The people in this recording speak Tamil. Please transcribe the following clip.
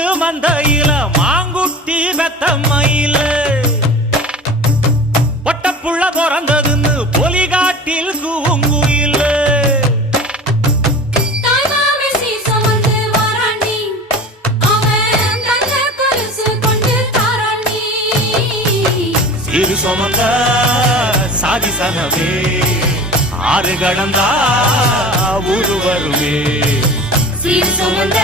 மாட்டு மந்தையில மாங்குட்டி பெத்தம்மையில பொட்டப்புள்ள பிறந்ததுன்னு பொலிகாட்டில் கூங்குயில சிறு சுமந்த சாதி சனமே ஆறு கடந்தா ஊரு வருமே சீர் சுமந்த